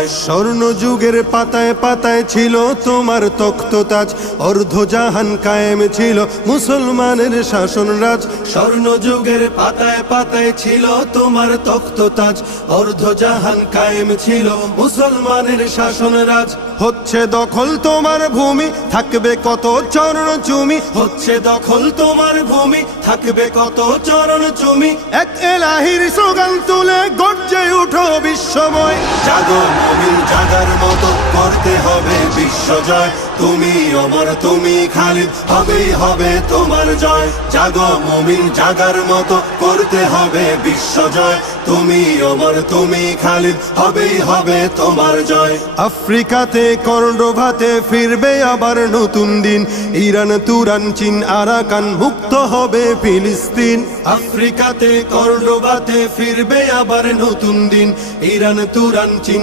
জয়। স্বর্ণ যুগের পাতায় পাতায় ছিল তোমার তখ্ততাজ, অর্ধজাহান কায়েম ছিল মুসলমানের শাসন রাজ। স্বর্ণ যুগের পাতায় পাতায় ছিল তোমার তখ্ততাজ, অর্ধজাহান কায়েম ছিল মুসলমানের শাসন রাজ। হচ্ছে দখল তোমার ভূমি, থাকবে কত চরণ চুমি। হচ্ছে দখল তোমার ভূমি, থাকবে কত চরণ চুমি। এক এলাহির স্লোগান তুলে গর্জে উঠো বিশ্বময়। জাগো মুমিন, জাগার মতো করতে হবে বিশ্বজয়। তুমি অমর, তুমি খালিদ, হবেই হবে তোমার জয়। জাগো মুমিন, জাগার মতো করতে হবে বিশ্বজয়। তুমি অমর, তুমি খালিদ, হবেই হবে তোমার জয়। আফ্রিকাতে কর্ডোভাতে ফিরবে আবার নতুন দিন। ইরান, তুরান, চীন, আরাকান মুক্ত হবে ফিলিস্তিন। আফ্রিকাতে কর্ডোভাতে ফিরবে আবার নতুন দিন। ইরান, তুরান, চীন,